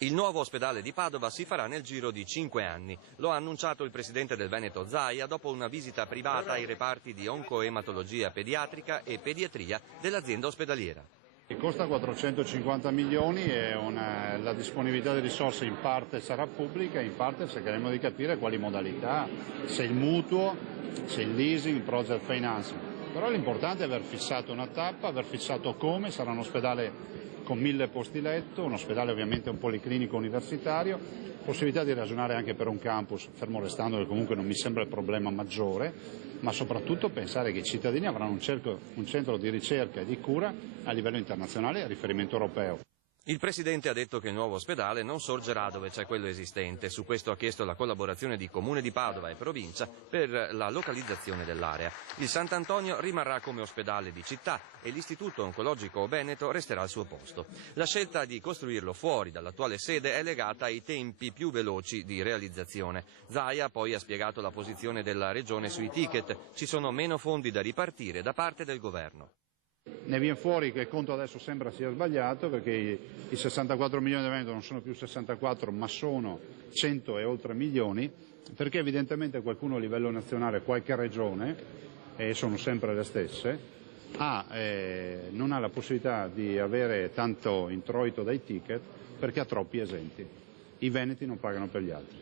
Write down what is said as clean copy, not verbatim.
Il nuovo ospedale di Padova si farà nel giro di 5 anni. Lo ha annunciato il presidente del Veneto Zaia dopo una visita privata ai reparti di oncoematologia pediatrica e pediatria dell'azienda ospedaliera. Costa 450 milioni e la disponibilità di risorse in parte sarà pubblica, in parte cercheremo di capire quali modalità, se il mutuo, se il leasing, il project financing. Però l'importante è aver fissato una tappa, aver fissato come, sarà un ospedale con 1000 posti letto, un ospedale ovviamente un policlinico universitario, possibilità di ragionare anche per un campus, fermo restando che comunque non mi sembra il problema maggiore, ma soprattutto pensare che i cittadini avranno un centro di ricerca e di cura a livello internazionale e a riferimento europeo. Il presidente ha detto che il nuovo ospedale non sorgerà dove c'è quello esistente. Su questo ha chiesto la collaborazione di Comune di Padova e provincia per la localizzazione dell'area. Il Sant'Antonio rimarrà come ospedale di città e l'Istituto Oncologico Veneto resterà al suo posto. La scelta di costruirlo fuori dall'attuale sede è legata ai tempi più veloci di realizzazione. Zaia poi ha spiegato la posizione della Regione sui ticket. Ci sono meno fondi da ripartire da parte del governo. Ne viene fuori che il conto adesso sembra sia sbagliato perché i 64 milioni di Veneto non sono più 64 ma sono 100 e oltre milioni, perché evidentemente qualcuno a livello nazionale, qualche regione, e sono sempre le stesse, non ha la possibilità di avere tanto introito dai ticket perché ha troppi esenti. I veneti non pagano per gli altri.